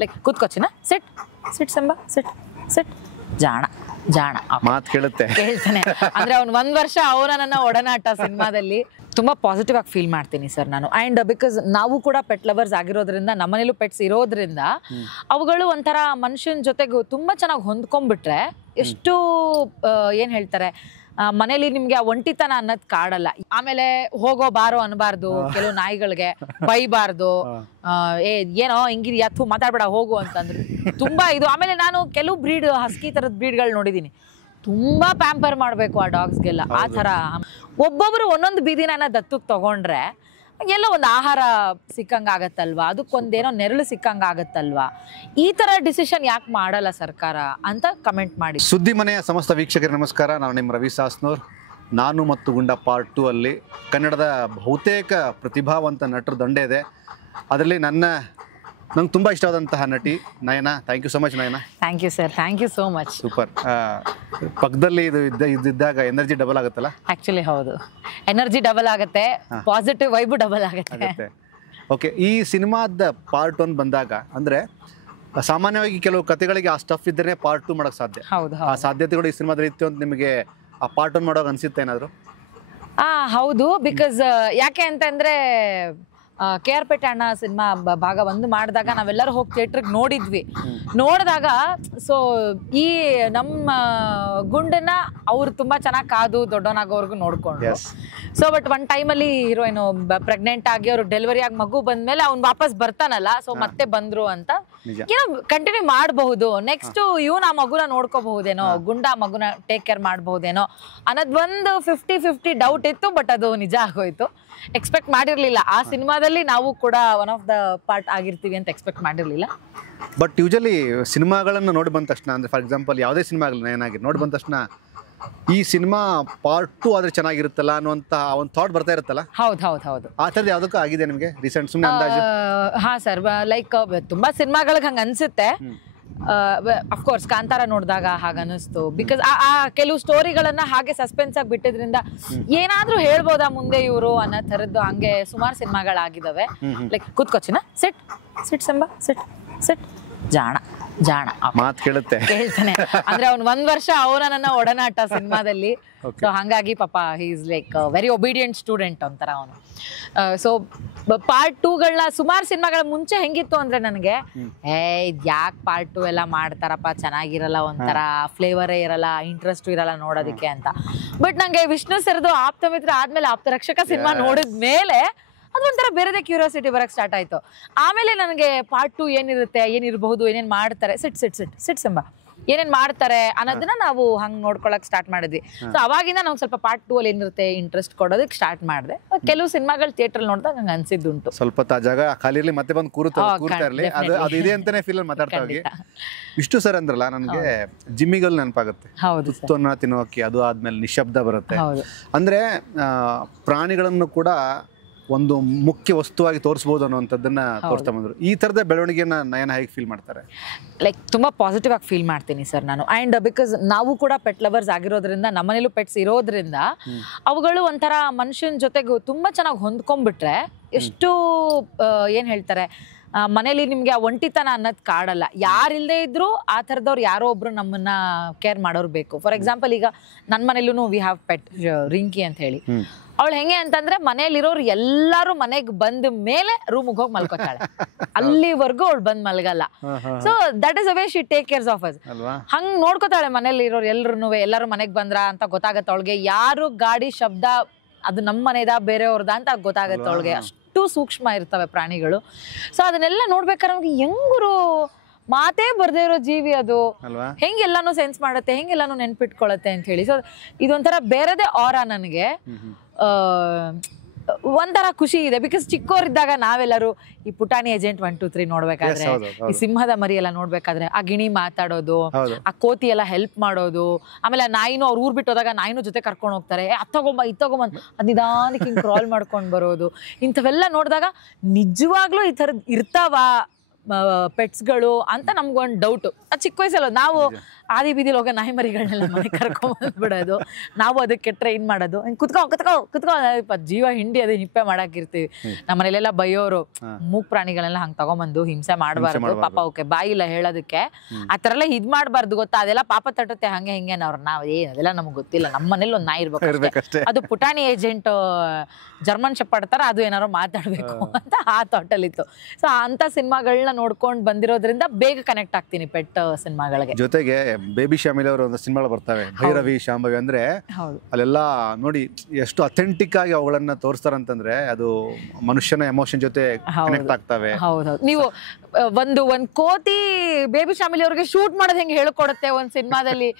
Like ಕೂತ್ಕೋಚಿನ ಸಿಟ್ ಸಿಟ್ ಸಂಬ ಸಿಟ್ ಸಿಟ್ ಜಾಣ ಜಾಣ ಮಾತು ಕೇಳ್ತಾನೆ ಅಂದ್ರೆ ಅವ್ನು 1 ವರ್ಷ ಅವರ ನನ್ನ ಒಡನಾಟ ಸಿನಿಮಾದಲ್ಲಿ ತುಂಬಾ ಪಾಸಿಟಿವ್ ಆಗಿ ಫೀಲ್ ಮಾಡ್ತೀನಿ ಸರ್ ನಾನು. ಅಂಡ್ ಬಿಕಾಸ್ ನಾವು ಕೂಡ ಪೆಟ್ ಲವರ್ಸ್ ಆಗಿರೋದ್ರಿಂದ ನಮ್ಮನೇಲೂ ಪೆಟ್ಸ್ ಇರೋದ್ರಿಂದ ಅವುಗಳು ಒಂಥರ ಮನುಷ್ಯನ ಜೊತೆಗೆ ತುಂಬಾ ಚೆನ್ನಾಗಿ ಹೊಂದ್ಕೊಂಡ್ಬಿಟ್ರೆ ಎಷ್ಟು ಏನ್ ಹೇಳ್ತಾರೆ ಮನೇಲಿ ನಿಮ್ಗೆ ಆ ಒಂಟಿತನ ಅನ್ನೋದ್ ಕಾಡಲ್ಲ. ಆಮೇಲೆ ಹೋಗೋ ಬಾರೋ ಅನ್ಬಾರ್ದು, ಕೆಲವು ನಾಯಿಗಳಿಗೆ ಬೈಬಾರ್ದು, ಏನೋ ಹಿಂಗಿದ್ಯಾ ಥೂ ಮಾತಾಡ್ಬೇಡ ಹೋಗು ಅಂತಂದ್ರು ತುಂಬಾ ಇದು. ಆಮೇಲೆ ನಾನು ಕೆಲವು ಬ್ರೀಡ್ ಹಸ್ಕಿ ತರದ ಬ್ರೀಡ್ಗಳು ನೋಡಿದೀನಿ, ತುಂಬಾ ಪ್ಯಾಂಪರ್ ಮಾಡ್ಬೇಕು ಆ ಡಾಗ್ಸ್ಗೆಲ್ಲ. ಆ ತರ ಒಬ್ಬೊಬ್ರು ಒಂದೊಂದು ಬೀದಿನ ದತ್ತಕ್ಕೆ ತಗೊಂಡ್ರೆ ಎಲ್ಲೋ ಒಂದು ಆಹಾರ ಸಿಕ್ಕಂಗ ಆಗತ್ತಲ್ವಾ, ಅದಕ್ಕೊಂದೇನೋ ನೆರಳು ಸಿಕ್ಕಂಗ ಆಗತ್ತಲ್ವಾ. ಈ ತರ ಡಿಸಿಷನ್ ಯಾಕೆ ಮಾಡಲ್ಲ ಸರ್ಕಾರ ಅಂತ ಕಮೆಂಟ್ ಮಾಡಿ. ಸುದ್ದಿ ಮನೆಯ ಸಮಸ್ತ ವೀಕ್ಷಕರಿಗೆ ನಮಸ್ಕಾರ. ನಾನು ನಿಮ್ಮ ರವಿ ಸಾಸ್ನೂರ್. ನಾನು ಮತ್ತು ಗುಂಡ ಪಾರ್ಟ್ 2 ಅಲ್ಲಿ ಕನ್ನಡದ ಬಹುತೇಕ ಪ್ರತಿಭಾವಂತ ನಟರ ದಂಡೆ ಇದೆ. ಅದರಲ್ಲಿ ನಂಗೆ ತುಂಬ ಇಷ್ಟವಾದಂತಹ ನಟಿ ನಯನ. Thank you so much Nayana. Thank you sir, thank you so much. Super. ಪಕ್ಕದಲ್ಲಿ ಇದ್ದಾಗ ಎನರ್ಜಿ ಡಬಲ್ ಆಗುತ್ತಲ್ಲ? ಆಕ್ಚುಲಿ ಹೌದು, ಎನರ್ಜಿ ಡಬಲ್ ಆಗುತ್ತೆ, ಪಾಸಿಟಿವ್ ವೈಬು ಡಬಲ್ ಆಗುತ್ತೆ. ಓಕೆ, ಈ ಸಿನಿಮಾದ ಪಾರ್ಟ್ 1 ಬಂದಾಗ ಅಂದ್ರೆ ಸಾಮಾನ್ಯವಾಗಿ ಕೆಲವು ಕಥೆಗಳಿಗೆ ಆ ಸ್ಟಫ್ ಇದ್ದರೆ ಪಾರ್ಟ್ 2 ಮಾಡೋಕ್ಕೆ ಸಾಧ್ಯ. ಆ ಸಾಧ್ಯತೆಗಳು ಈ ಸಿನಿಮಾದಲ್ಲಿ ಇತ್ತು ಅಂತ ನಿಮಗೆ ಆ ಪಾರ್ಟ್ 1 ಮಾಡೋಕೆ ಅನ್ಸುತ್ತೆ ಏನಾದ್ರು? ಹೌದು, ಬಿಕಾಸ್ ಯಾಕೆ ಅಂತಂದ್ರೆ KR ಪೇಟೆ ಅಣ್ಣ ಸಿನಿಮಾ ಭಾಗ 1 ಮಾಡಿದಾಗ ನಾವೆಲ್ಲರೂ ಹೋಗಿ ಥಿಯೇಟ್ರಿಗೆ ನೋಡಿದ್ವಿ. ನೋಡಿದಾಗ ಸೊ ಈ ನಮ್ಮ ಗುಂಡನ್ನ ಅವ್ರು ತುಂಬಾ ಚೆನ್ನಾಗಿ ಕಾದು ದೊಡ್ಡವನಾಗೋರ್ಗು ನೋಡ್ಕೊಂಡು, ಸೊ ಬಟ್ ಒನ್ ಟೈಮಲ್ಲಿ ಹೀರೋಯಿನ್ ಪ್ರೆಗ್ನೆಂಟ್ ಆಗಿ ಅವ್ರು ಡೆಲಿವರಿ ಆಗಿ ಮಗು ಬಂದ್ಮೇಲೆ ಅವ್ನು ವಾಪಸ್ ಬರ್ತಾನಲ್ಲ, ಸೊ ಮತ್ತೆ ಬಂದ್ರು ಅಂತ ಏನೋ ಕಂಟಿನ್ಯೂ ಮಾಡಬಹುದು. ನೆಕ್ಸ್ಟ್ ಇವ್ನು ಆ ಮಗುನ ನೋಡ್ಕೋಬಹುದೇನೋ, ಗುಂಡ ಮಗುನ ಟೇಕ್ ಕೇರ್ ಮಾಡಬಹುದೇನೋ ಅನ್ನೋದೊಂದು 50-50 ಡೌಟ್ ಇತ್ತು. ಬಟ್ ಅದು ನಿಜ ಆಗೋಯ್ತು. ಎಕ್ಸ್ಪೆಕ್ಟ್ ಮಾಡಿರ್ಲಿಲ್ಲ ಆ ಸಿನಿಮಾದಲ್ಲಿ ನಾವು ಕೂಡ ಒನ್ ಆಫ್ ದ ಪಾರ್ಟ್ ಆಗಿರ್ತೀವಿ ಅಂತ ಎಕ್ಸ್ಪೆಕ್ಟ್ ಮಾಡಿರ್ಲಿಲ್ಲ. ಬಟ್ ಯೂಶಲಿ ಸಿನಿಮಾಗಳನ್ನು ನೋಡಿ ಬಂದ ತಕ್ಷಣ, ಅಂದ್ರೆ ಫಾರ್ ಎಕ್ಸಾಂಪಲ್ ಯಾವುದೇ ಸಿನಿಮಾ ಆಗಲಿ ಏನಾಗಿ ನೋಡಿ ಬಂದ ತಕ್ಷಣ ಈ ಸಿನಿಮಾ ಪಾರ್ಟ್ 2 ಆದ್ರೆ ಚೆನ್ನಾಗಿರುತ್ತಲ್ಲ ಅನ್ನುವಂತ ಒಂದು ಥಾಟ್ ಬರ್ತಾ ಇರುತ್ತಲ್ಲ? ಹೌದು. ಆ ಥರದ್ದು ಯಾವುದಕ್ಕೂ ಆಗಿದೆ ನಿಮಗೆ ರೀಸೆಂಟ್ ಸುಮ್ಮನೆ ಅಂದಾಜು? ಹಾ ಸರ್, ಲೈಕ್ ತುಂಬಾ ಸಿನಿಮಾಗಳಿಗೆ ಹಂಗ ಅನ್ಸುತ್ತೆ. ಅಫ್ಕೋರ್ಸ್ ಕಾಂತಾರ ನೋಡಿದಾಗ ಹಾಗ ಅನಿಸ್ತು. ಬಿಕಾಸ್ ಆ ಕೆಲವು ಸ್ಟೋರಿಗಳನ್ನ ಹಾಗೆ ಸಸ್ಪೆನ್ಸ್ ಆಗಿ ಬಿಟ್ಟಿದ್ರಿಂದ ಏನಾದ್ರೂ ಹೇಳ್ಬೋದಾ ಮುಂದೆ ಇವರು ಅನ್ನೋ ತರದ್ದು ಹಂಗೆ ಸುಮಾರು ಸಿನಿಮಾಗಳಾಗಿದ್ದಾವೆ. ಲೈಕ್ ಕೂತ್ಕೋಚಿನ ಸಿಟ್ ಸಿಟ್ ಸಂಬ ಸಿಟ್ ಸಿಟ್ ಜಾಣ ಜಾಣ ಮಾತು ಕೇಳ್ತಾನೆ. ಅಂದ್ರೆ ಅವ್ನು 1 ವರ್ಷ ಅವರ ನನ್ನ ಒಡನಾಟ ಸಿನಿಮಾದಲ್ಲಿ. ಸೊ ಹಂಗಾಗಿ ಪಾಪ he is like very obedient student ಅಂತಾರ ಅವನು. ಸೊ ಪಾರ್ಟ್ 2ಗಳನ್ನ ಸುಮಾರು ಸಿನಿಮಾಗಳ ಮುಂಚೆ ಹೆಂಗಿತ್ತು ಅಂದ್ರೆ ನನಗೆ ಯಾಕೆ ಪಾರ್ಟ್ 2 ಎಲ್ಲ ಮಾಡ್ತಾರಪ್ಪ, ಚೆನ್ನಾಗಿರಲ್ಲ, ಒಂಥರ ಫ್ಲೇವರೇ ಇರಲ್ಲ, ಇಂಟ್ರೆಸ್ಟ್ ಇರಲ್ಲ ನೋಡೋದಕ್ಕೆ ಅಂತ. ಬಟ್ ನಂಗೆ ವಿಷ್ಣು ಸರ್ದು ಆಪ್ತಮಿತ್ರ ಆದ್ಮೇಲೆ ಆಪ್ತರಕ್ಷಕ ಸಿನಿಮಾ ನೋಡಿದ್ಮೇಲೆ ಅದೊಂಥರ ಬೇರೆದೇ ಕ್ಯೂರಿಯಾಸಿಟಿ ಬರಕ್ ಸ್ಟಾರ್ಟ್ ಆಯ್ತು. ಆಮೇಲೆ ನನಗೆ ಪಾರ್ಟ್ 2 ಏನಿರುತ್ತೆ, ಏನಿರಬಹುದು, ಏನೇನ್ ಮಾಡ್ತಾರೆ, ಸಿಟ್ ಸಿಟ್ ಸಿಟ್ ಸಿಟ್ ಸಂಬ ಏನೇನ್ ಮಾಡ್ತಾರೆ ಅನ್ನೋದನ್ನ ನಾವು ಹಂಗ್ ನೋಡ್ಕೊಳಕ್ ಸ್ಟಾರ್ಟ್ ಮಾಡಿದ್ವಿ. ಸೊ ಅವಾಗಿಂದ ನಾವು ಸ್ವಲ್ಪ ಪಾರ್ಟ್ 2 ಅಲ್ಲಿ ಏನಿರುತ್ತೆ ಇಂಟ್ರೆಸ್ಟ್ ಕೊಡೋದಕ್ಕೆ ಸ್ಟಾರ್ಟ್ ಮಾಡಿದೆ. ಕೆಲವು ಸಿನಿಮಾಗಳು ಥಿಯೇಟರ್ ನೋಡಿದಾಗ ಹಂಗ ಅನ್ಸಿದ್ದುಂಟು. ಸ್ವಲ್ಪ ಜಾಗ ಖಾಲಿ ಇರ್ಲಿ, ಮತ್ತೆ ಬಂದು ಕೂರ್ತಾ ಇರ್ಲಿ, ಅದು ಇದೆ ಅಂತಾನೆ ಫೀಲ್ ಮಾತಾಡ್ತಾ ಹೋಗಿ. ವಿಷ್ಣು ಸರ್ ಅಂದ್ರಲ್ಲ, ನನಗೆ ಜಿಮ್ಮಿಗಳು ನೆನಪಾಗುತ್ತೆ. ತುತ್ತನ್ನ ತಿನ್ನೋಕೆ, ಅದು ಆದ್ಮೇಲೆ ನಿಶಬ್ದ ಬರುತ್ತೆ. ಅಂದ್ರೆ ಪ್ರಾಣಿಗಳನ್ನು ಕೂಡ ಒಂದು ಮುಖ್ಯ ವಸ್ತುವಾಗಿ ತೋರಿಸಬಹುದು ಅನ್ನುವಂಥದ್ದನ್ನ ತೋರಿಸ್ತಾ ಬಂದ್ರು. ಈ ತರದ ಬೆಳವಣಿಗೆನ ನಯನ ಹೇಗೆ ಫೀಲ್ ಮಾಡ್ತಾರೆ? ಲೈಕ್ ತುಂಬಾ ಪಾಸಿಟಿವ್ ಆಗಿ ಫೀಲ್ ಮಾಡ್ತೀನಿ ಸರ್ ನಾನು. ಅಂಡ್ ಬಿಕಾಸ್ ನಾವು ಕೂಡ ಪೆಟ್ ಲವರ್ಸ್ ಆಗಿರೋದ್ರಿಂದ ನಮ್ಮನೇಲೂ ಪೆಟ್ಸ್ ಇರೋದ್ರಿಂದ ಅವುಗಳು ಒಂಥರ ಮನುಷ್ಯನ ಜೊತೆಗೆ ತುಂಬಾ ಚೆನ್ನಾಗಿ ಹೊಂದ್ಕೊಂಡ್ಬಿಟ್ರೆ ಎಷ್ಟು ಏನ್ ಹೇಳ್ತಾರೆ ಮನೇಲಿ ನಿಮ್ಗೆ ಆ ಒಂಟಿತನ ಅನ್ನೋದ್ ಕಾಡಲ್ಲ. ಯಾರಿಲ್ದೇ ಇದ್ರು ಆ ಥರದವ್ರು ಯಾರೋ ಒಬ್ರು ನಮ್ಮನ್ನ ಕೇರ್ ಮಾಡೋರು ಬೇಕು. ಫಾರ್ ಎಕ್ಸಾಂಪಲ್ ಈಗ ನನ್ನ ಮನೇಲೂ ವಿ ಹ್ಯಾವ್ ಪೆಟ್ ರಿಂಕಿ ಅಂತ ಹೇಳಿ. ಅವಳು ಹೆಂಗೆ ಅಂತಂದ್ರೆ ಮನೇಲಿರೋರು ಎಲ್ಲಾರು ಮನೆಗ್ ಬಂದ ಮೇಲೆ ರೂಮ್ಗೆ ಹೋಗಿ ಮಲ್ಕೋತಾಳೆ, ಅಲ್ಲಿವರೆಗೂ ಅವಳು ಬಂದ್ ಮಲ್ಗಲ್ಲ. So that is a way she take cares of us. ಹಂಗ್ ನೋಡ್ಕೋತಾಳೆ ಮನೇಲಿ ಇರೋರು ಎಲ್ಲರೂ ಮನೆಗ್ ಬಂದ್ರ ಅಂತ ಗೊತ್ತಾಗತ್ತ ಅವಳಿಗೆ. ಯಾರು ಗಾಡಿ ಶಬ್ದ ಅದು ನಮ್ಮ ಮನೆದ ಬೇರೆಯವ್ರದ ಅಂತ ಗೊತ್ತಾಗತ್ತೆ ಅವಳಿಗೆ. ಅಷ್ಟು ಸೂಕ್ಷ್ಮ ಇರ್ತವೆ ಪ್ರಾಣಿಗಳು. ಸೊ ಅದನ್ನೆಲ್ಲ ನೋಡ್ಬೇಕಾದ್ರೆ ನಮ್ಗೆ ಹೆಂಗುರು ಮಾತೇ ಬರ್ದೇ ಇರೋ ಜೀವಿ ಅದು, ಹೆಂಗೆಲ್ಲಾನು ಸೆನ್ಸ್ ಮಾಡುತ್ತೆ, ಹೆಂಗೆಲ್ಲಾನು ನೆನ್ಪಿಟ್ಕೊಳತ್ತೆ ಅಂತ ಹೇಳಿ. ಸೊ ಇದೊಂಥರ ಬೇರೆದೇ ಆರಾ ನನಗೆ. ಒಂಥರ ಖುಷಿ ಇದೆ. ಬಿಕಾಸ್ ಚಿಕ್ಕವರಿದ್ದಾಗ ನಾವೆಲ್ಲರೂ ಈ ಪುಟಾಣಿ ಏಜೆಂಟ್ 1, 2, 3 ನೋಡ್ಬೇಕಾದ್ರೆ, ಈ ಸಿಂಹದ ಮರಿ ಎಲ್ಲ ನೋಡ್ಬೇಕಾದ್ರೆ ಆ ಗಿಣಿ ಮಾತಾಡೋದು, ಆ ಕೋತಿ ಎಲ್ಲ ಹೆಲ್ಪ್ ಮಾಡೋದು, ಆಮೇಲೆ ಆ ನಾಯಿನೂ ಅವ್ರು ಊರ್ ಬಿಟ್ಟು ಹೋದಾಗ ನಾಯಿನೂ ಜೊತೆ ಕರ್ಕೊಂಡು ಹೋಗ್ತಾರೆ, ಅತ್ತಗೊಂಬ ಇತ್ತಗೊಂಬಂದ್ ಅದ್ ನಿಧಾನಕ್ಕೆ ಹಿಂಗ್ ಕ್ರಾಲ್ ಮಾಡ್ಕೊಂಡ್ ಬರೋದು, ಇಂಥವೆಲ್ಲ ನೋಡಿದಾಗ ನಿಜವಾಗ್ಲೂ ಈ ಥರದ್ ಇರ್ತಾವ ಪೆಟ್ಸ್ಗಳು ಅಂತ ನಮ್ಗೊಂದು ಡೌಟು. ಚಿಕ್ಕ ವಯಸ್ಸಲ್ಲ ನಾವು ಆದಿ ಬೀದಿಲಿ ಹೋಗೋ ನಾಯಿ ಮರಿಗಳನ್ನೆಲ್ಲ ಮನೆ ಕರ್ಕೊಂಡ್ಬಿಡೋದು, ನಾವು ಅದಕ್ಕೆ ಟ್ರೈನ್ ಮಾಡೋದು, ಕುತ್ಕೋ ಜೀವ ಹಿಂಡಿ ಅದು ಹಿಪ್ಪೆ ಮಾಡಾಕಿರ್ತೀವಿ. ನಮ್ಮ ಮನೇಲೆಲ್ಲ ಬೈಯೋರು, ಮೂಕ್ ಪ್ರಾಣಿಗಳನ್ನೆಲ್ಲ ಹಂಗೆ ತಗೊಂಬಂದು ಹಿಂಸೆ ಮಾಡಬಾರ್ದು, ಪಾಪ ಅವಕ್ಕೆ ಬಾಯಿಲ್ಲ ಹೇಳೋದಕ್ಕೆ, ಆ ಥರ ಎಲ್ಲ ಇದ್ ಮಾಡಬಾರ್ದು ಗೊತ್ತಾ, ಅದೆಲ್ಲ ಪಾಪ ತಟ್ಟುತ್ತೆ ಹಂಗೆ ಹಿಂಗೆ. ನಾವು ಅದೆಲ್ಲ ನಮ್ಗೆ ಗೊತ್ತಿಲ್ಲ, ನಮ್ಮ ಮನೇಲಿ ಒಂದು ನಾಯಿ ಇರ್ಬೇಕು, ಅದು ಪುಟಾಣಿ ಏಜೆಂಟ್ ಜರ್ಮನ್ ಶೆಪರ್ಡ್ ತರ, ಅದು ಏನಾರು ಮಾತಾಡ್ಬೇಕು ಅಂತ ಆ ಥಾಟಲ್ಲಿತ್ತು. ಸೊ ಅಂತ ಸಿನಿಮಾಗಳನ್ನ ನೋಡ್ಕೊಂಡು ಬಂದಿರೋದ್ರಿಂದ ಬೇಗ ಕನೆಕ್ಟ್ ಆಗ್ತೀನಿ ಪೆಟ್ ಸಿನಿಮಾಗಳಿಗೆ. ಜೊತೆಗೆ ಬೇಬಿ ಶಾಮಿಲ್ ಅವರು ಒಂದು ಸಿನಿಮಾಗಳು ಬರ್ತವೆ, ಭೈರವಿ ಶಾಂಭವಿ, ಅಂದ್ರೆ ಅಲ್ಲೆಲ್ಲ ನೋಡಿ ಎಷ್ಟು ಅಥೆಂಟಿಕ್ ಆಗಿ ಅವುಗಳನ್ನ ತೋರಿಸ್ತಾರಂತಂದ್ರೆ ಅದು ಮನುಷ್ಯನ ಎಮೋಷನ್ ಜೊತೆ ಕನೆಕ್ಟ್ ಆಗ್ತವೆ. ಹೌದೌದು. ನೀವು ಒಂದು ಕೋತಿ ಬೇಬಿ ಶಾಮಿಲ್ ಅವ್ರಿಗೆ ಶೂಟ್ ಮಾಡೋದು ಹೆಂಗೆ ಹೇಳ್ಕೊಡುತ್ತೆ ಒಂದು ಸಿನಿಮಾದಲ್ಲಿ.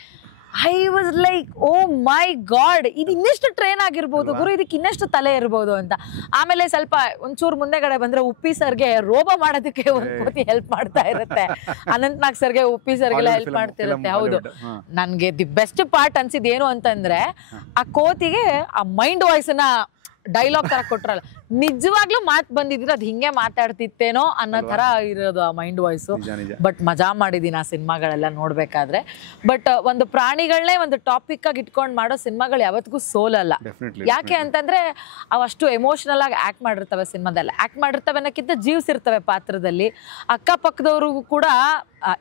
I was like, oh my God, ಇದು ಇನ್ನೆಷ್ಟು ಟ್ರೈನ್ ಆಗಿರ್ಬೋದು ಗುರು, ಇದಕ್ಕೆ ಇನ್ನೆಷ್ಟು ತಲೆ ಇರ್ಬೋದು ಅಂತ. ಆಮೇಲೆ ಸ್ವಲ್ಪ ಒಂಚೂರು ಮುಂದೆಗಡೆ ಬಂದ್ರೆ ಉಪ್ಪಿ ಸರ್ಗೆ ರೋಬೋ ಮಾಡೋದಕ್ಕೆ ಒಂದು ಕೋತಿ ಹೆಲ್ಪ್ ಮಾಡ್ತಾ ಇರುತ್ತೆ, ಅನಂತ್ನಾಗ್ ಸರ್ಗೆ ಉಪ್ಪಿ ಸರ್ಗೆಲ್ಲ ಹೆಲ್ಪ್ ಮಾಡ್ತಿರುತ್ತೆ. ಹೌದು, ನನ್ಗೆ ದಿ ಬೆಸ್ಟ್ ಪಾರ್ಟ್ ಅನ್ಸಿದ್ ಏನು ಅಂತಂದ್ರೆ ಆ ಕೋತಿಗೆ ಆ ಮೈಂಡ್ ವಾಯ್ಸ್ ನ ಡೈಲಾಗ್ ತರ ಕೊಟ್ರಲ್ಲ, ನಿಜವಾಗ್ಲೂ ಮಾತು ಬಂದಿದ್ರೆ ಅದು ಹಿಂಗೆ ಮಾತಾಡ್ತಿತ್ತೇನೋ ಅನ್ನೋ ತರ ಇರೋದು ಆ ಮೈಂಡ್ ವಾಯ್ಸು. ಬಟ್ ಮಜಾ ಮಾಡಿದೀನಿ ಆ ಸಿನಿಮಾಗಳೆಲ್ಲ ನೋಡ್ಬೇಕಾದ್ರೆ. ಬಟ್ ಒಂದು ಪ್ರಾಣಿಗಳನ್ನೇ ಒಂದು ಟಾಪಿಕ್ ಆಗಿ ಇಟ್ಕೊಂಡು ಮಾಡೋ ಸಿನಿಮಾಗಳು ಯಾವತ್ತಿಗೂ ಸೋಲಲ್ಲ. ಯಾಕೆ ಅಂತಂದ್ರೆ ಅವಷ್ಟು ಎಮೋಷನಲ್ ಆಗಿ ಆಕ್ಟ್ ಮಾಡಿರ್ತವೆ ಸಿನಿಮಾದಲ್ಲಿ. ಆಕ್ಟ್ ಮಾಡಿರ್ತವೆ ಅನ್ನೋಕ್ಕಿಂತ ಜೀವ್ಸಿರ್ತವೆ ಪಾತ್ರದಲ್ಲಿ. ಅಕ್ಕಪಕ್ಕದವ್ರಿಗೂ ಕೂಡ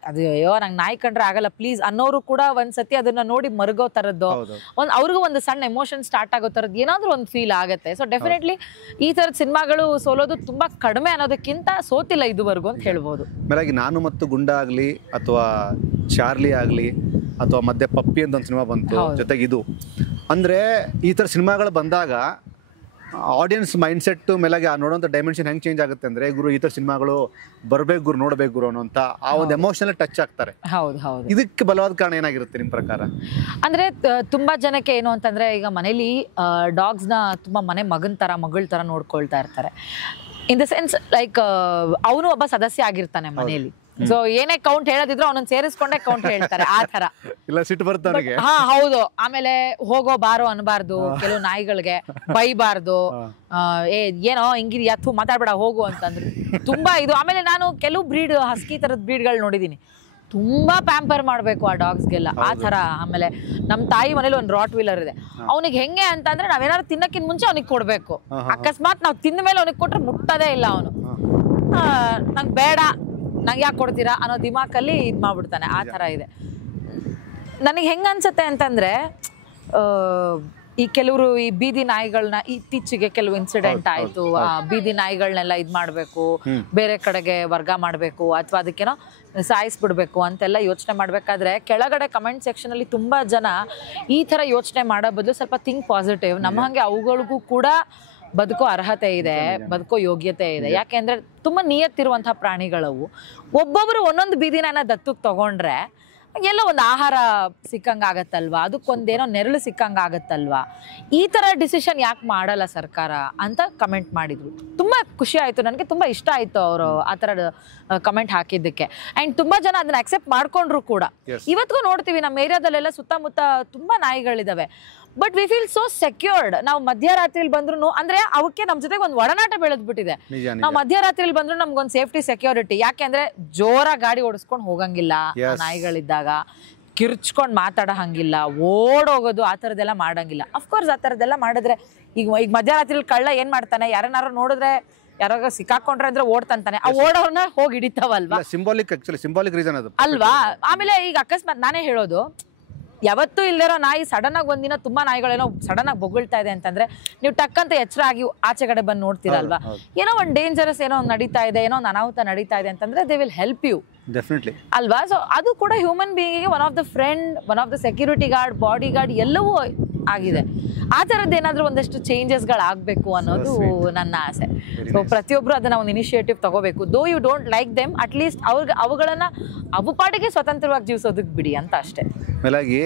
ಅದು ಅಯ್ಯೋ ನಂಗೆ ನಾಯಿ ಕಂಡ್ರೆ ಆಗಲ್ಲ ಪ್ಲೀಸ್ ಅನ್ನೋರು ಕೂಡ ಒಂದ್ಸತಿ ಅದನ್ನ ನೋಡಿ ಮರುಗೋ ತರದ್ದು, ಅವ್ರಿಗೂ ಒಂದು ಸಣ್ಣ ಎಮೋಷನ್ ಸ್ಟಾರ್ಟ್ ಆಗೋ ತರದ್ದು ಏನಾದ್ರೂ ಒಂದು ಫೀಲ್ ಆಗುತ್ತೆ. ಸೊ ಡೆಫಿನೆಟ್ಲಿ ಈ ತರದ ಸಿನಿಮಾಗಳು ಸೋಲೋದು ತುಂಬಾ ಕಡಿಮೆ ಅನ್ನೋದಕ್ಕಿಂತ ಸೋತಿಲ್ಲ ಇದುವರೆಗೂ ಅಂತ ಹೇಳ್ಬೋದು. ಮೇಲಾಗಿ ನಾನು ಮತ್ತು ಗುಂಡ ಆಗ್ಲಿ ಅಥವಾ ಚಾರ್ಲಿ ಆಗ್ಲಿ ಅಥವಾ ಮಧ್ಯೆ ಪಪ್ಪಿ ಅಂತ ಒಂದು ಸಿನಿಮಾ ಬಂತು, ಜೊತೆಗೆ ಇದು ಅಂದ್ರೆ ಈ ತರ ಸಿನಿಮಾಗಳು ಬಂದಾಗ ಆಡಿಯನ್ಸ್ ಮೈಂಡ್ ಸೆಟ್ ಮೇಲಾಗಿ ನೋಡೋಂಥ ಡೈಮೆನ್ಷನ್ ಹೆಂಗೆ ಚೇಂಜ್ ಆಗುತ್ತೆ ಅಂದ್ರೆ, ಗುರು ಈ ತರ ಸಿನಿಮಾಗಳು ಬರ್ಬೇಕು ಗುರು, ನೋಡ್ಬೇಕು ಗುರು ಅನ್ನೋಂಥ ಆ ಒಂದು ಎಮೋಷನಲ್ ಟಚ್ ಆಗ್ತಾರೆ. ಹೌದು ಹೌದು. ಇದಕ್ಕೆ ಬಲವಾದ ಕಾರಣ ಏನಾಗಿರುತ್ತೆ ನಿಮ್ ಪ್ರಕಾರ? ಅಂದ್ರೆ ತುಂಬಾ ಜನಕ್ಕೆ ಏನು ಅಂತಂದ್ರೆ, ಈಗ ಮನೇಲಿ ಡಾಗ್ಸ್ ನ ತುಂಬಾ ಮಗನ ತರ ಮಗಳ ತರ ನೋಡ್ಕೊಳ್ತಾ ಇರ್ತಾರೆ. ಇನ್ ದ ಸೆನ್ಸ್ ಲೈಕ್ ಅವನು ಒಬ್ಬ ಸದಸ್ಯ ಆಗಿರ್ತಾನೆ ಮನೇಲಿ. ಸೊ ಏನೇ ಕೌಂಟ್ ಹೇಳೋದಿದ್ರು ಅವನನ್ನ ಸೇರಿಸ್ಕೊಂಡೆ ಕೌಂಟ್ ಹೇಳ್ತಾರೆ ಆ ತರ. ಇಲ್ಲ ಸಿಟ್ಟು ಬರ್ತಾನೆ. ಹಾ ಹೌದು. ಆಮೇಲೆ ಹೋಗೋ ಬಾರೋ ಅನ್ಬಾರ್ದು, ಕೆಲವು ನಾಯಿಗಳಿಗೆ ಬೈಬಾರ್ದು, ಏನೋ ಹಿಂಗಿದ್ಯಾ ಥೂ ಮಾತಾಡ್ಬೇಡ ಹೋಗು ಅಂತಂದ್ರು ತುಂಬಾ ಇದು. ಆಮೇಲೆ ನಾನು ಕೆಲವು ಬ್ರೀಡ್ ಹಸ್ಕಿ ತರದ ಬ್ರೀಡ್ಗಳು ನೋಡಿದೀನಿ, ತುಂಬಾ ಪ್ಯಾಂಪರ್ ಮಾಡ್ಬೇಕು ಆ ಡಾಗ್ಸ್ಗೆಲ್ಲ ಆ ತರ. ಆಮೇಲೆ ನಮ್ ತಾಯಿ ಮನೇಲಿ ಒಂದು ರಾಟ್ ವೀಲರ್ ಇದೆ, ಅವನಿಗೆ ಹೆಂಗೆ ಅಂತಂದ್ರೆ ನಾವೇನಾದ್ರು ತಿನ್ನಕ್ಕಿಂತ ಮುಂಚೆ ಅವನಿಗೆ ಕೊಡ್ಬೇಕು. ಅಕಸ್ಮಾತ್ ನಾವ್ ತಿಂದ ಮೇಲೆ ಅವನಿಗೆ ಕೊಟ್ರೆ ಮುಟ್ಟೋದೇ ಇಲ್ಲ ಅವನು. ನಂಗೆ ಬೇಡ, ನಂಗೆ ಯಾಕೆ ಕೊಡ್ತೀರಾ ಅನ್ನೋ ದಿಮಾಕಲ್ಲಿ ಇದು ಮಾಡ್ಬಿಡ್ತಾನೆ. ಆ ಥರ ಇದೆ. ನನಗೆ ಹೆಂಗೆ ಅನ್ಸುತ್ತೆ ಅಂತಂದರೆ, ಈ ಕೆಲವರು ಈ ಬೀದಿ ನಾಯಿಗಳನ್ನ ಇತ್ತೀಚೆಗೆ ಕೆಲವು ಇನ್ಸಿಡೆಂಟ್ ಆಯಿತು, ಬೀದಿ ನಾಯಿಗಳನ್ನೆಲ್ಲ ಇದು ಮಾಡಬೇಕು, ಬೇರೆ ಕಡೆಗೆ ವರ್ಗ ಮಾಡಬೇಕು ಅಥವಾ ಅದಕ್ಕೇನೋ ಸಾಯಿಸ್ಬಿಡ್ಬೇಕು ಅಂತೆಲ್ಲ ಯೋಚನೆ ಮಾಡಬೇಕಾದ್ರೆ ಕೆಳಗಡೆ ಕಮೆಂಟ್ ಸೆಕ್ಷನಲ್ಲಿ ತುಂಬ ಜನ ಈ ಥರ ಯೋಚನೆ ಮಾಡೋ ಬದಲು ಸ್ವಲ್ಪ ಥಿಂಕ್ ಪಾಸಿಟಿವ್, ನಮ್ಮ ಹಾಗೆ ಅವುಗಳಿಗೂ ಕೂಡ ಬದುಕೋ ಅರ್ಹತೆ ಇದೆ, ಬದುಕೋ ಯೋಗ್ಯತೆ ಇದೆ. ಯಾಕೆಂದ್ರೆ ತುಂಬಾ ನಿಯತ್ತಿರುವಂತಹ ಪ್ರಾಣಿಗಳವು. ಒಬ್ಬೊಬ್ರು ಒಂದೊಂದು ಬೀದಿನ ದತ್ತಕ್ಕೆ ತಗೊಂಡ್ರೆ ಎಲ್ಲ ಒಂದು ಆಹಾರ ಸಿಕ್ಕಂಗಾಗತ್ತಲ್ವಾ, ಅದಕ್ಕೊಂದೇನೋ ನೆರಳು ಸಿಕ್ಕಂಗಾಗತ್ತಲ್ವಾ, ಈ ಥರ ಡಿಸಿಷನ್ ಯಾಕೆ ಮಾಡಲ್ಲ ಸರ್ಕಾರ ಅಂತ ಕಮೆಂಟ್ ಮಾಡಿದ್ರು. ತುಂಬ ಖುಷಿ ಆಯಿತು, ನನಗೆ ತುಂಬ ಇಷ್ಟ ಆಯಿತು ಅವರು ಆ ಥರ ಕಮೆಂಟ್ ಹಾಕಿದ್ದಕ್ಕೆ. ಆ್ಯಂಡ್ ತುಂಬ ಜನ ಅದನ್ನ ಅಕ್ಸೆಪ್ಟ್ ಮಾಡ್ಕೊಂಡ್ರು ಕೂಡ. ಇವತ್ತಿಗೂ ನೋಡ್ತೀವಿ ನಮ್ಮ ಏರಿಯಾದಲ್ಲೆಲ್ಲ ಸುತ್ತಮುತ್ತ ತುಂಬ ನಾಯಿಗಳಿದಾವೆ, but we feel so secured. ನಾವು ಮಧ್ಯರಾತ್ರಿಲಿ ಬಂದ್ರು ಅಂದ್ರೆ ಅವಕ್ಕೆ ನಮ್ಮ ಜೊತೆಗೆ ಒಂದು ಒಡನಾಟ ಬೆಳೆದ್ಬಿಟ್ಟಿದೆ. ನಾವು ಮಧ್ಯರಾತ್ರಿಲಿ ಬಂದ್ರು ನಮ್ಗೊಂದು ಸೇಫ್ಟಿ ಸೆಕ್ಯೂರಿಟಿ. ಯಾಕೆಂದ್ರೆ ಜೋರ ಗಾಡಿ ಓಡಿಸ್ಕೊಂಡು ಹೋಗಂಗಿಲ್ಲ ನಾಯಿಗಳಿದ್ದಾಗ, ಕಿರ್ಚ್ಕೊಂಡು ಮಾತಾಡೋ ಹಂಗಿಲ್ಲ, ಓಡೋಗೋದು ಆ ಥರದ್ದೆಲ್ಲ ಮಾಡಂಗಿಲ್ಲ. ಅಫ್ಕೋರ್ಸ್ ಆ ಥರದ್ದೆಲ್ಲ ಮಾಡಿದ್ರೆ ಈಗ ಮಧ್ಯರಾತ್ರಿಲಿ ಕಳ್ಳ ಏನ್ ಮಾಡ್ತಾನೆ, ಯಾರನ್ನಾರು ನೋಡಿದ್ರೆ ಯಾರಾಗ ಸಿಕ್ಕಾಕೊಂಡ್ರೆ ಅಂದ್ರೆ ಓಡ್ತಾನೆ, ಆ ಓಡೋರ್ನ ಹೋಗಿ ಹಿಡಿತಾವಲ್ವಾ. ಸಿಂಬಾಲಿಕ್ ರೀಸನ್ ಅದು ಅಲ್ವಾ. ಆಮೇಲೆ ಈಗ ಅಕಸ್ಮಾತ್ ನಾನೇ ಹೇಳೋದು, ಯಾವತ್ತೂ ಇಲ್ದಿರೋ ನಾಯಿ ಸಡನ್ ಆಗಿ ಒಂದಿನ ತುಂಬಾ ನಾಯಿಗಳೇನೋ ಸಡನ್ ಆಗಿ ಬೊಗಳ್ತಾ ಇದೆ ಅಂತಂದ್ರೆ ನೀವು ಟಕ್ಕಂತ ಎಚ್ಚರ ಆಗಿ ಆಚೆ ಕಡೆ ಬಂದು ನೋಡ್ತೀರಲ್ವಾ, ಏನೋ ಒಂದು ಡೇಂಜರಸ್ ಏನೋ ನಡೀತಾ ಇದೆ, ಏನೋ ಒಂದು ಅನಾಹುತ ನಡೀತಾ ಇದೆ ಅಂತಂದ್ರೆ ದೇ ವಿಲ್ ಹೆಲ್ಪ್ ಯು ಅಲ್ವಾ. ಸೊ ಅದು ಕೂಡ ಹ್ಯೂಮನ್ ಬೀಯಿಂಗಿಗೆ one of the friend, one of the security guard, body guard ಎಲ್ಲವೂ ಆಗಿದೆ. ಆ ಥರದ್ದು ಏನಾದರೂ ಒಂದಷ್ಟು ಚೇಂಜಸ್ಗಳಾಗಬೇಕು ಅನ್ನೋದು ನನ್ನ ಆಸೆ. ಸೊ ಪ್ರತಿಯೊಬ್ಬರು ಅದನ್ನ ಒಂದು ಇನಿಷಿಯೇಟಿವ್ ತಗೋಬೇಕು. Though you don't like them, at least ಅವುಗಳನ್ನ ಅವು ಪಾಡಿಗೆ ಸ್ವತಂತ್ರವಾಗಿ ಜೀವಿಸೋದಕ್ಕೆ ಬಿಡಿ ಅಂತ ಅಷ್ಟೇ. ಮೇಲಾಗಿ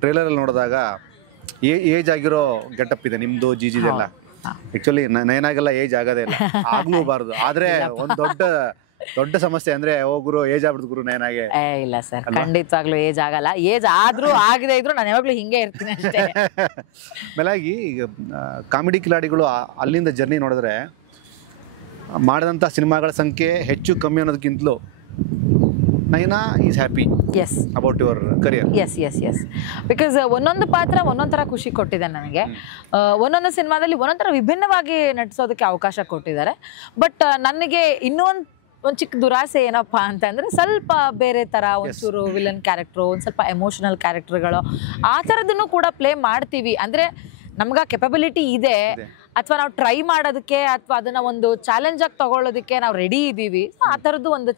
ಟ್ರೇಲರ್ ಅಲ್ಲಿ ನೋಡಿದಾಗ ಏಜ್ ಆಗಿರೋ ಗೆಟಪ್ ಇದೆ ನಿಮ್ದು, ಜಿಜಿದೆಲ್ಲ. ಆಕ್ಚುಲಿ ನಯನಾಗೆಲ್ಲ ಏಜ್ ಆಗೋದೇ ಇಲ್ಲ, ಆಗ್ಲೂಬಾರ್ದು. ಆದ್ರೆ ಒಂದು ದೊಡ್ಡ ಸಮಸ್ಯೆ ಅಂದ್ರೆ ಗುರು ಏಜ್ ಆಗ್ಬಿಡ್ತು ಗುರು ನಯನಾಗೆ. ಇಲ್ಲ ಸರ್, ಖಂಡಿತವಾಗ್ಲೂ ಏಜ್ ಆಗಲ್ಲ. ಏಜ್ ಆದ್ರೂ ಆಗದೆ ಇದ್ರು ನಾನು ಯಾವಾಗ್ಲೂ ಹಿಂಗೆ ಇರ್ತೀನಿ ಅಷ್ಟೇ. ಮೇಲಾಗಿ ಈಗ ಕಾಮಿಡಿ ಕಿಲಾಡಿಗಳು ಅಲ್ಲಿಂದ ಜರ್ನಿ ನೋಡಿದ್ರೆ ಮಾಡಿದಂಥ ಸಿನಿಮಾಗಳ ಸಂಖ್ಯೆ ಹೆಚ್ಚು ಕಮ್ಮಿ ಅನ್ನೋದಕ್ಕಿಂತಲೂ Nayana is happy yes about your career. Yes because ಒಂದೊಂದು ಪಾತ್ರ ಒಂದೊಂದು ಥರ ಖುಷಿ ಕೊಟ್ಟಿದೆ ನನಗೆ. ಒಂದೊಂದು ಸಿನಿಮಾದಲ್ಲಿ ಒಂದೊಂದು ಥರ ವಿಭಿನ್ನವಾಗಿ ನಟಿಸೋದಕ್ಕೆ ಅವಕಾಶ ಕೊಟ್ಟಿದ್ದಾರೆ. ಬಟ್ ನನಗೆ ಒಂದು ಚಿಕ್ಕ ದುರಾಸೆ ಏನಪ್ಪ ಅಂತಂದರೆ ಸ್ವಲ್ಪ ಬೇರೆ ಥರ ಒಂಚೂರು ವಿಲನ್ ಕ್ಯಾರೆಕ್ಟ್ರು, ಒಂದು ಸ್ವಲ್ಪ ಎಮೋಷನಲ್ ಕ್ಯಾರೆಕ್ಟರ್ಗಳು ಆ ಥರದನ್ನು ಕೂಡ ಪ್ಲೇ ಮಾಡ್ತೀವಿ. ಅಂದರೆ ನಮ್ಗೆ ಕೆಪಬಿಲಿಟಿ ಇದೆ ಅಥವಾ ನಾವು ಟ್ರೈ ಮಾಡೋದಕ್ಕೆ ಅಥವಾ ಅದನ್ನು ಒಂದು ಚಾಲೆಂಜಾಗಿ ತೊಗೊಳ್ಳೋದಕ್ಕೆ ನಾವು ರೆಡಿ ಇದ್ದೀವಿ. ಸೊ ಆ ಥರದ್ದು ಒಂದು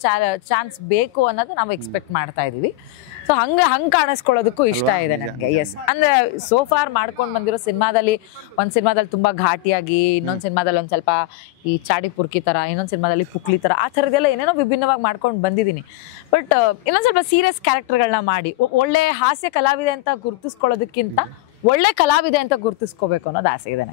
ಚಾನ್ಸ್ ಬೇಕು ಅನ್ನೋದು ನಾವು ಎಕ್ಸ್ಪೆಕ್ಟ್ ಮಾಡ್ತಾ ಇದ್ದೀವಿ. ಸೊ ಹಂಗೆ ಕಾಣಿಸ್ಕೊಳ್ಳೋದಕ್ಕೂ ಇಷ್ಟ ಇದೆ ನನಗೆ. ಎಸ್, ಅಂದರೆ ಸೋ ಫಾರ್ ಮಾಡ್ಕೊಂಡು ಬಂದಿರೋ ಸಿನಿಮಾದಲ್ಲಿ ಒಂದು ಸಿನಿಮಾದಲ್ಲಿ ತುಂಬ ಘಾಟಿಯಾಗಿ, ಇನ್ನೊಂದು ಸಿನಿಮಾದಲ್ಲಿ ಒಂದು ಸ್ವಲ್ಪ ಈ ಚಾಡಿ ಪುರ್ಕಿ ಥರ, ಇನ್ನೊಂದು ಸಿನಿಮಾದಲ್ಲಿ ಪುಕ್ಲಿ ಥರ, ಆ ಥರದ್ದೆಲ್ಲ ಏನೇನೋ ವಿಭಿನ್ನವಾಗಿ ಮಾಡ್ಕೊಂಡು ಬಂದಿದ್ದೀನಿ. ಬಟ್ ಇನ್ನೊಂದು ಸ್ವಲ್ಪ ಸೀರಿಯಸ್ ಕ್ಯಾರೆಕ್ಟರ್ಗಳನ್ನ ಮಾಡಿ ಒಳ್ಳೆ ಹಾಸ್ಯ ಕಲಾವಿದೆ ಅಂತ ಗುರುತಿಸ್ಕೊಳ್ಳೋದಕ್ಕಿಂತ ಒಳ್ಳೆ ಕಲಾವಿದೆ ಅಂತ ಗುರುತಿಸ್ಕೋಬೇಕು ಅನ್ನೋದು ಆಸೆ ಇದೆ ನನಗೆ.